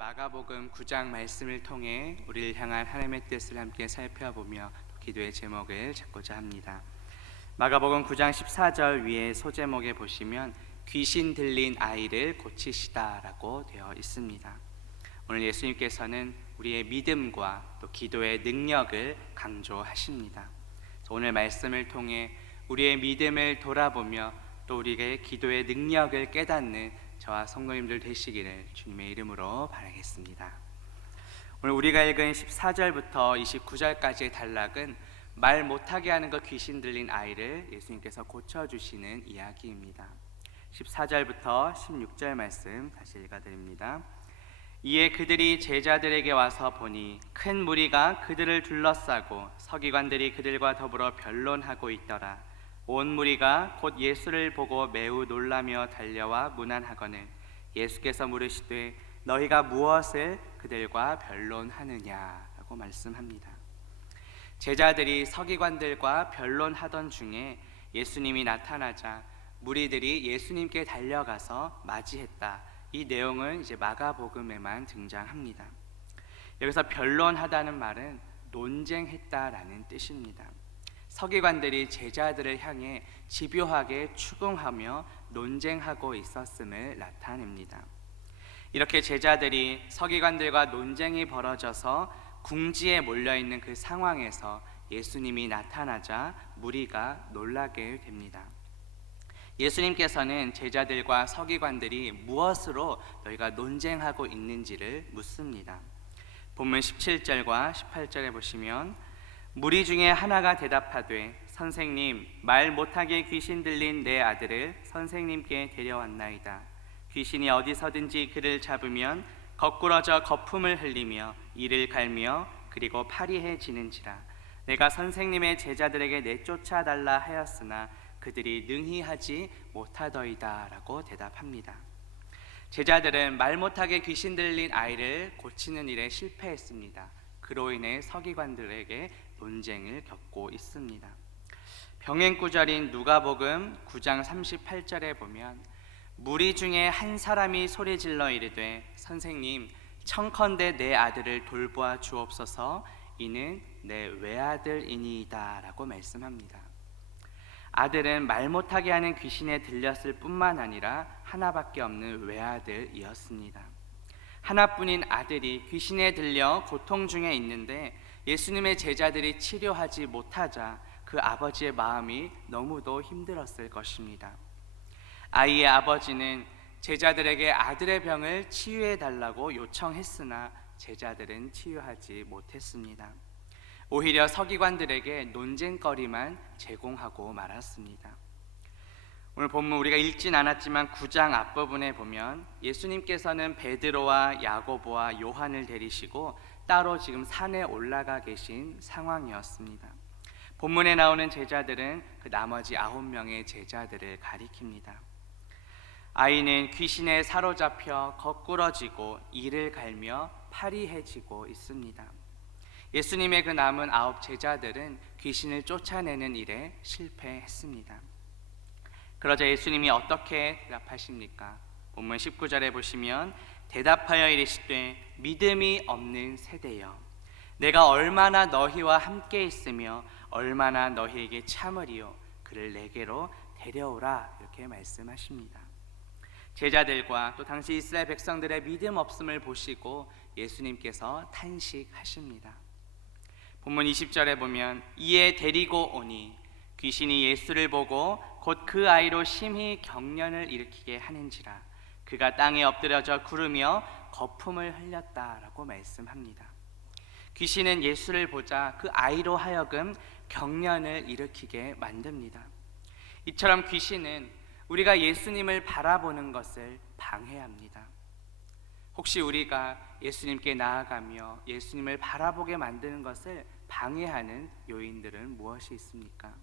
마가복음 9장 말씀을 통해 우리를 향한 하나님의 뜻을 함께 살펴보며 기도의 제목을 잡고자 합니다. 마가복음 9장 14절 위에 소제목에 보시면 귀신 들린 아이를 고치시다 라고 되어 있습니다. 오늘 예수님께서는 우리의 믿음과 또 기도의 능력을 강조하십니다. 오늘 말씀을 통해 우리의 믿음을 돌아보며 또 우리의 기도의 능력을 깨닫는 저와 성도님들 되시기를 주님의 이름으로 바라겠습니다. 오늘 우리가 읽은 14절부터 29절까지의 단락은 말 못하게 하는 것 귀신 들린 아이를 예수님께서 고쳐주시는 이야기입니다. 14절부터 16절 말씀 다시 읽어드립니다. 이에 그들이 제자들에게 와서 보니 큰 무리가 그들을 둘러싸고 서기관들이 그들과 더불어 변론하고 있더라. 온 무리가 곧 예수를 보고 매우 놀라며 달려와 문안하거늘 예수께서 물으시되 너희가 무엇을 그들과 변론하느냐라고 말씀합니다. 제자들이 서기관들과 변론하던 중에 예수님이 나타나자 무리들이 예수님께 달려가서 맞이했다. 이 내용은 이제 마가복음에만 등장합니다. 여기서 변론하다는 말은 논쟁했다라는 뜻입니다. 서기관들이 제자들을 향해 집요하게 추궁하며 논쟁하고 있었음을 나타냅니다. 이렇게 제자들이 서기관들과 논쟁이 벌어져서 궁지에 몰려있는 그 상황에서 예수님이 나타나자 무리가 놀라게 됩니다. 예수님께서는 제자들과 서기관들이 무엇으로 너희가 논쟁하고 있는지를 묻습니다. 본문 17절과 18절에 보시면 무리 중에 하나가 대답하되 선생님, 말 못하게 귀신 들린 내 아들을 선생님께 데려왔나이다. 귀신이 어디서든지 그를 잡으면 거꾸러져 거품을 흘리며 이를 갈며 그리고 파리해지는지라. 내가 선생님의 제자들에게 내쫓아 달라 하였으나 그들이 능히 하지 못하더이다 라고 대답합니다. 제자들은 말 못하게 귀신 들린 아이를 고치는 일에 실패했습니다. 그로 인해 서기관들에게 논쟁을 겪고 있습니다. 병행구절인 누가복음 9장 38절에 보면 무리 중에 한 사람이 소리질러 이르되 선생님, 청컨대 내 아들을 돌보아 주옵소서. 이는 내 외아들이니이다 라고 말씀합니다. 아들은 말 못하게 하는 귀신에 들렸을 뿐만 아니라 하나밖에 없는 외아들이었습니다. 하나뿐인 아들이 귀신에 들려 고통 중에 있는데 예수님의 제자들이 치료하지 못하자 그 아버지의 마음이 너무도 힘들었을 것입니다. 아이의 아버지는 제자들에게 아들의 병을 치유해 달라고 요청했으나 제자들은 치유하지 못했습니다. 오히려 서기관들에게 논쟁거리만 제공하고 말았습니다. 오늘 본문 우리가 읽진 않았지만 9장 앞부분에 보면 예수님께서는 베드로와 야고보와 요한을 데리시고 따로 지금 산에 올라가 계신 상황이었습니다. 본문에 나오는 제자들은 그 나머지 9명의 제자들을 가리킵니다. 아이는 귀신에 사로잡혀 거꾸러지고 이를 갈며 파리해지고 있습니다. 예수님의 그 남은 9 제자들은 귀신을 쫓아내는 일에 실패했습니다. 그러자 예수님이 어떻게 대답하십니까? 본문 19절에 보시면 대답하여 이르시되 믿음이 없는 세대여, 내가 얼마나 너희와 함께 있으며 얼마나 너희에게 참으리요, 그를 내게로 데려오라 이렇게 말씀하십니다. 제자들과 또 당시 이스라엘 백성들의 믿음 없음을 보시고 예수님께서 탄식하십니다. 본문 20절에 보면 이에 데리고 오니 귀신이 예수를 보고 곧 그 아이로 심히 경련을 일으키게 하는지라. 그가 땅에 엎드려져 구르며 거품을 흘렸다라고 말씀합니다. 귀신은 예수를 보자 그 아이로 하여금 경련을 일으키게 만듭니다. 이처럼 귀신은 우리가 예수님을 바라보는 것을 방해합니다. 혹시 우리가 예수님께 나아가며 예수님을 바라보게 만드는 것을 방해하는 요인들은 무엇이 있습니까?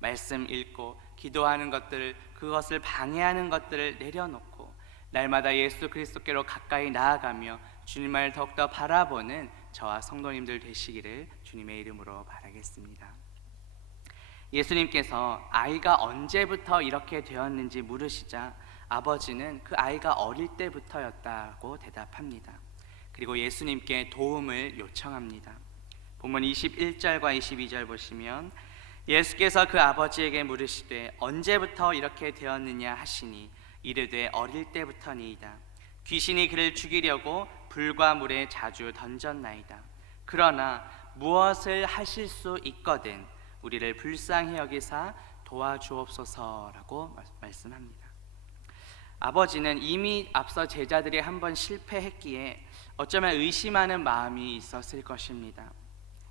말씀 읽고 기도하는 것들, 그것을 방해하는 것들을 내려놓고 날마다 예수 그리스도께로 가까이 나아가며 주님을 더욱더 바라보는 저와 성도님들 되시기를 주님의 이름으로 바라겠습니다. 예수님께서 아이가 언제부터 이렇게 되었는지 물으시자 아버지는 그 아이가 어릴 때부터였다고 대답합니다. 그리고 예수님께 도움을 요청합니다. 본문 21절과 22절 보시면 예수께서 그 아버지에게 물으시되 언제부터 이렇게 되었느냐 하시니 이르되 어릴 때부터니이다. 귀신이 그를 죽이려고 불과 물에 자주 던졌나이다. 그러나 무엇을 하실 수 있거든 우리를 불쌍히 여기사 도와주옵소서라고 말씀합니다. 아버지는 이미 앞서 제자들이 한번 실패했기에 어쩌면 의심하는 마음이 있었을 것입니다.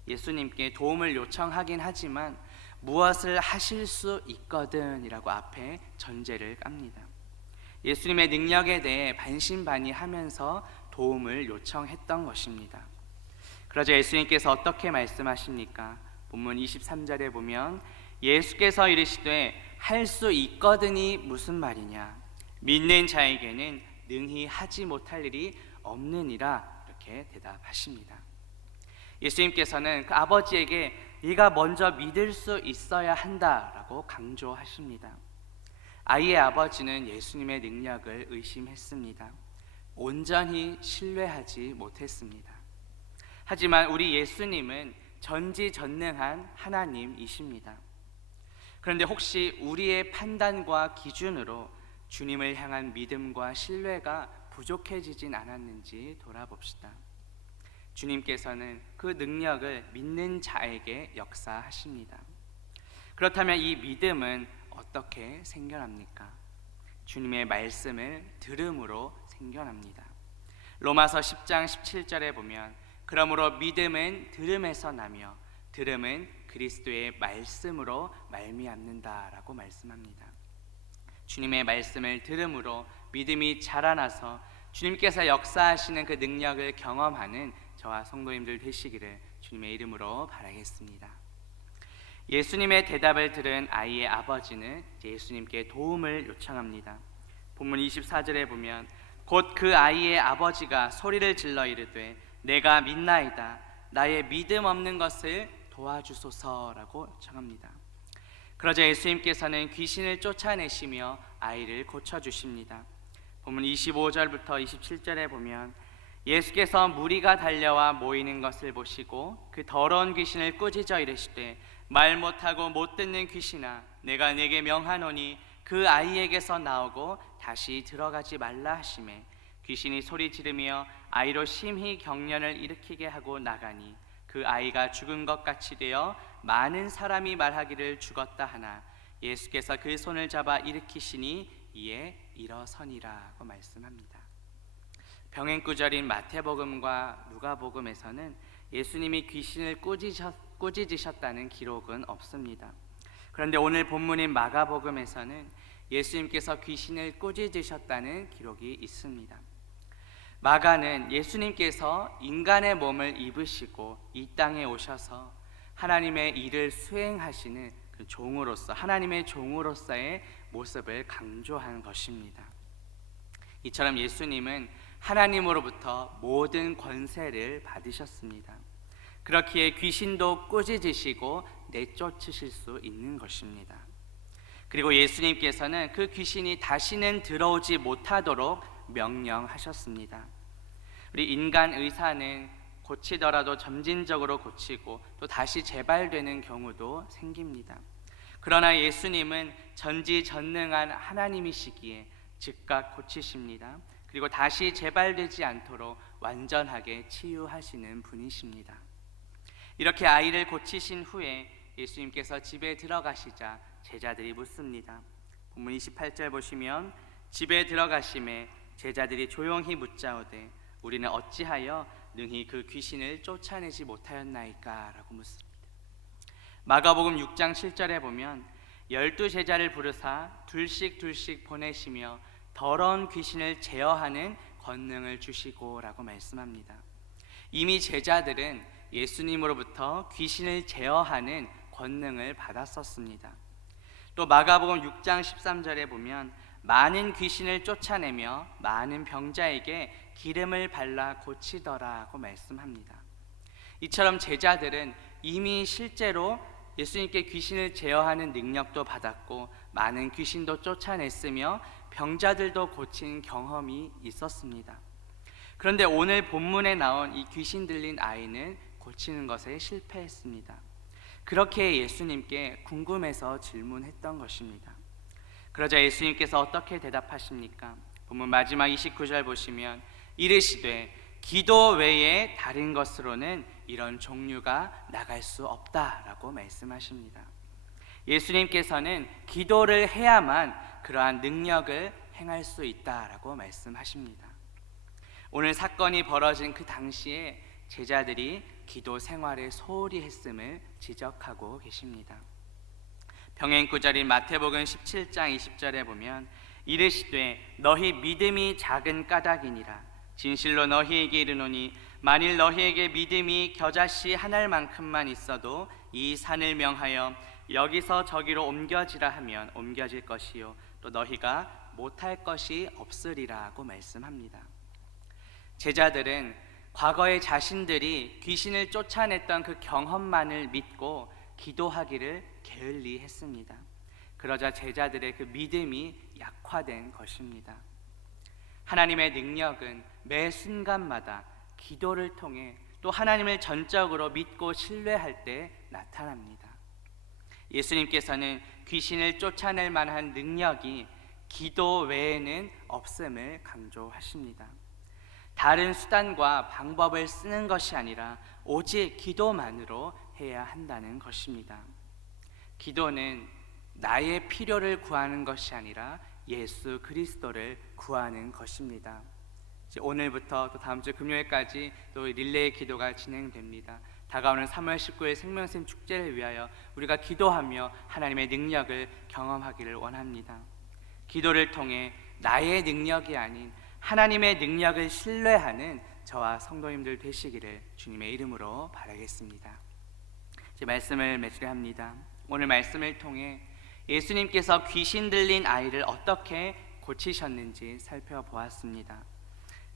예수님께 도움을 요청하긴 하지만 무엇을 하실 수 있거든 이라고 앞에 전제를 깝니다. 예수님의 능력에 대해 반신반의하면서 도움을 요청했던 것입니다. 그러자 예수님께서 어떻게 말씀하십니까? 본문 23절에 보면 예수께서 이르시되 할 수 있거든이 무슨 말이냐? 믿는 자에게는 능히 하지 못할 일이 없느니라 이렇게 대답하십니다. 예수님께서는 그 아버지에게 네가 먼저 믿을 수 있어야 한다라고 강조하십니다. 아이의 아버지는 예수님의 능력을 의심했습니다. 온전히 신뢰하지 못했습니다. 하지만 우리 예수님은 전지전능한 하나님이십니다. 그런데 혹시 우리의 판단과 기준으로 주님을 향한 믿음과 신뢰가 부족해지진 않았는지 돌아봅시다. 주님께서는 그 능력을 믿는 자에게 역사하십니다. 그렇다면 이 믿음은 어떻게 생겨납니까? 주님의 말씀을 들음으로 생겨납니다. 로마서 10장 17절에 보면 그러므로 믿음은 들음에서 나며 들음은 그리스도의 말씀으로 말미암는다라고 말씀합니다. 주님의 말씀을 들음으로 믿음이 자라나서 주님께서 역사하시는 그 능력을 경험하는 저와 성도님들 되시기를 주님의 이름으로 바라겠습니다. 예수님의 대답을 들은 아이의 아버지는 예수님께 도움을 요청합니다. 본문 24절에 보면 곧 그 아이의 아버지가 소리를 질러 이르되 내가 믿나이다. 나의 믿음 없는 것을 도와주소서라고 요청합니다. 그러자 예수님께서는 귀신을 쫓아내시며 아이를 고쳐주십니다. 본문 25절부터 27절에 보면 예수께서 무리가 달려와 모이는 것을 보시고 그 더러운 귀신을 꾸짖어 이르시되 말 못하고 못 듣는 귀신아 내가 네게 명하노니 그 아이에게서 나오고 다시 들어가지 말라 하시매 귀신이 소리 지르며 아이로 심히 경련을 일으키게 하고 나가니 그 아이가 죽은 것 같이 되어 많은 사람이 말하기를 죽었다 하나 예수께서 그 손을 잡아 일으키시니 이에 일어서니라고 말씀합니다. 병행구절인 마태복음과 누가복음에서는 예수님이 귀신을 꾸짖으셨다는 기록은 없습니다. 그런데 오늘 본문인 마가복음에서는 예수님께서 귀신을 꾸짖으셨다는 기록이 있습니다. 마가는 예수님께서 인간의 몸을 입으시고 이 땅에 오셔서 하나님의 일을 수행하시는 그 종으로서 하나님의 종으로서의 모습을 강조한 것입니다. 이처럼 예수님은 하나님으로부터 모든 권세를 받으셨습니다. 그렇기에 귀신도 꾸짖으시고 내쫓으실 수 있는 것입니다. 그리고 예수님께서는 그 귀신이 다시는 들어오지 못하도록 명령하셨습니다. 우리 인간 의사는 고치더라도 점진적으로 고치고 또 다시 재발되는 경우도 생깁니다. 그러나 예수님은 전지전능한 하나님이시기에 즉각 고치십니다. 그리고 다시 재발되지 않도록 완전하게 치유하시는 분이십니다. 이렇게 아이를 고치신 후에 예수님께서 집에 들어가시자 제자들이 묻습니다. 본문 28절 보시면 집에 들어가심에 제자들이 조용히 묻자오되 우리는 어찌하여 능히 그 귀신을 쫓아내지 못하였나이까? 라고 묻습니다. 마가복음 6장 7절에 보면 12제자를 부르사 둘씩 보내시며 더러운 귀신을 제어하는 권능을 주시고 라고 말씀합니다. 이미 제자들은 예수님으로부터 귀신을 제어하는 권능을 받았었습니다. 또 마가복음 6장 13절에 보면 많은 귀신을 쫓아내며 많은 병자에게 기름을 발라 고치더라고 말씀합니다. 이처럼 제자들은 이미 실제로 예수님께 귀신을 제어하는 능력도 받았고 많은 귀신도 쫓아냈으며 병자들도 고친 경험이 있었습니다. 그런데 오늘 본문에 나온 이 귀신 들린 아이는 고치는 것에 실패했습니다. 그렇게 예수님께 궁금해서 질문했던 것입니다. 그러자 예수님께서 어떻게 대답하십니까? 본문 마지막 29절 보시면 이르시되 기도 외에 다른 것으로는 이런 종류가 나갈 수 없다라고 말씀하십니다. 예수님께서는 기도를 해야만 그러한 능력을 행할 수 있다라고 말씀하십니다. 오늘 사건이 벌어진 그 당시에 제자들이 기도 생활에 소홀히 했음을 지적하고 계십니다. 병행 구절인 마태복음 17장 20절에 보면 이르시되 너희 믿음이 작은 까닭이니라. 진실로 너희에게 이르노니 만일 너희에게 믿음이 겨자씨 한 알만큼만 있어도 이 산을 명하여 여기서 저기로 옮겨지라 하면 옮겨질 것이요 또 너희가 못할 것이 없으리라고 말씀합니다. 제자들은 과거에 자신들이 귀신을 쫓아냈던 그 경험만을 믿고 기도하기를 게을리 했습니다. 그러자 제자들의 그 믿음이 약화된 것입니다. 하나님의 능력은 매 순간마다 기도를 통해 또 하나님을 전적으로 믿고 신뢰할 때 나타납니다. 예수님께서는 귀신을 쫓아낼 만한 능력이 기도 외에는 없음을 강조하십니다. 다른 수단과 방법을 쓰는 것이 아니라 오직 기도만으로 해야 한다는 것입니다. 기도는 나의 필요를 구하는 것이 아니라 예수 그리스도를 구하는 것입니다. 오늘부터 또 다음 주 금요일까지 또 릴레이 기도가 진행됩니다. 다가오는 3월 19일 생명샘 축제를 위하여 우리가 기도하며 하나님의 능력을 경험하기를 원합니다. 기도를 통해 나의 능력이 아닌 하나님의 능력을 신뢰하는 저와 성도님들 되시기를 주님의 이름으로 바라겠습니다. 이제 말씀을 맺으려합니다. 오늘 말씀을 통해 예수님께서 귀신 들린 아이를 어떻게 고치셨는지 살펴보았습니다.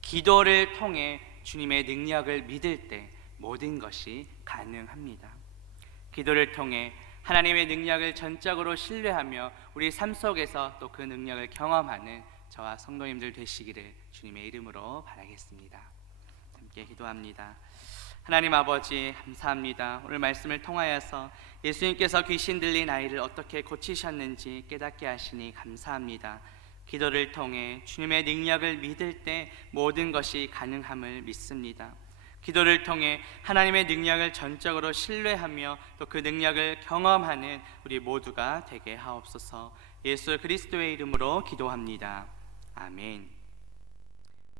기도를 통해 주님의 능력을 믿을 때 모든 것이 가능합니다. 기도를 통해 하나님의 능력을 전적으로 신뢰하며 우리 삶 속에서 또 그 능력을 경험하는 저와 성도님들 되시기를 주님의 이름으로 바라겠습니다. 함께 기도합니다. 하나님 아버지 감사합니다. 오늘 말씀을 통하여서 예수님께서 귀신 들린 아이를 어떻게 고치셨는지 깨닫게 하시니 감사합니다. 기도를 통해 주님의 능력을 믿을 때 모든 것이 가능함을 믿습니다. 기도를 통해 하나님의 능력을 전적으로 신뢰하며 또 그 능력을 경험하는 우리 모두가 되게 하옵소서. 예수 그리스도의 이름으로 기도합니다. 아멘.